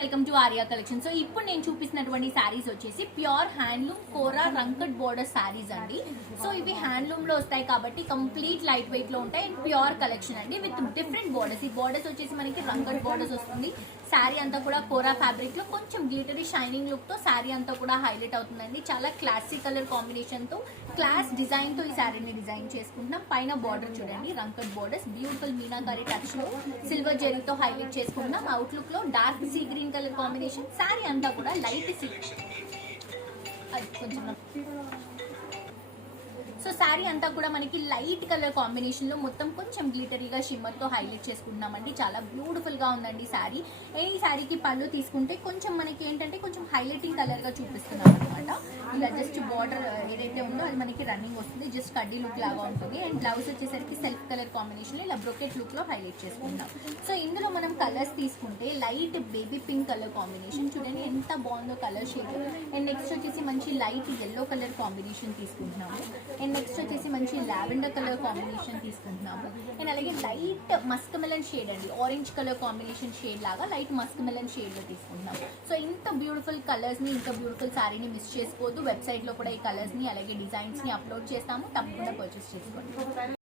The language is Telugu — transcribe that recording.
Welcome to Arya collection. So ఇప్పుడు నేను చూపిస్తున్నటువంటి శారీస్ వచ్చేసి ప్యూర్ హ్యాండ్లూమ్ కోరా రంకట్ బోర్డర్ శారీస్ అండి. సో ఇవి హ్యాండ్లూమ్ లో వస్తాయి కాబట్టి కంప్లీట్ లైట్ వెయిట్ లో ఉంటాయి అండ్ ప్యూర్ కలెక్షన్ అండి విత్ డిఫరెంట్ బోర్డర్స్. ఈ బోర్డర్స్ వచ్చేసి మనకి రంకట్ బోర్డర్స్ వస్తుంది. శారీ అంతా కూడా కోరా ఫ్యాబ్రిక్ లో కొంచెం గ్లిటరీ షైనింగ్ లుక్ తో శారీ అంతా కూడా హైలైట్ అవుతుందండి. చాలా క్లాసిక్ కలర్ కాంబినేషన్ తో క్లాస్ డిజైన్ తో ఈ శారీని డిజైన్ చేసుకుంటున్నాం. పైన బార్డర్ చూడండి రంకట్ బోర్డర్స్ బ్యూటిఫుల్ మీనాకారి టచ్ లో సిల్వర్ జెరీతో హైలైట్ చేసుకుంటున్నాం. అవుట్లుక్ లో dark sea green colour combination. Sari అంతా కూడా లైట్ సీ కొంచెం సో శారీ అంతా కూడా మనకి లైట్ కలర్ కాంబినేషన్ లో మొత్తం కొంచెం గ్లిటరీగా షిమ్మర్ తో హైలైట్ చేసుకుంటున్నామండి. చాలా బ్యూటిఫుల్ గా ఉందండి శారీ. ఈ శారీకి పళ్ళు తీసుకుంటే కొంచెం మనకి ఏంటంటే కొంచెం హైలైటింగ్ కలర్ గా చూపిస్తున్నాం అనమాట. ఇలా జస్ట్ బార్డర్ ఏదైతే ఉందో అది మనకి రన్నింగ్ వస్తుంది. జస్ట్ కడ్డీ లుక్ లాగా ఉంటుంది. అండ్ బ్లౌజ్ వచ్చేసరికి సెల్ఫ్ కలర్ కాంబినేషన్ లో ఇలా బ్రొకెట్ లుక్ లో హైలైట్ చేసుకుంటాం. సో ఇందులో మనం కలర్స్ తీసుకుంటే light baby pink colour combination చూడండి ఎంత బాగుందో కలర్ షేడ్. అండ్ నెక్స్ట్ వచ్చేసి మంచి లైట్ ఎల్లో కలర్ కాంబినేషన్ తీసుకుంటున్నాము. అండ్ నెక్స్ట్ వచ్చేసి మంచి లావెండర్ కలర్ కాంబినేషన్ తీసుకుంటున్నాము. అండ్ అలాగే లైట్ మస్క్ మెలన్ షేడ్ అండి, ఆరెంజ్ కలర్ కాంబినేషన్ షేడ్ లాగా లైట్ మస్క్ మెలన్ షేడ్ లో తీసుకుంటున్నాం. సో ఇంత బ్యూటిఫుల్ కలర్స్ ని, ఇంత బ్యూటిఫుల్ శారీని మిస్ చేసుకోవద్దు. వెబ్సైట్ లో కూడా ఈ కలర్స్ ని అలాగే డిజైన్స్ ని అప్లోడ్ చేస్తాము. తప్పకుండా పర్చేస్ చేసుకోండి.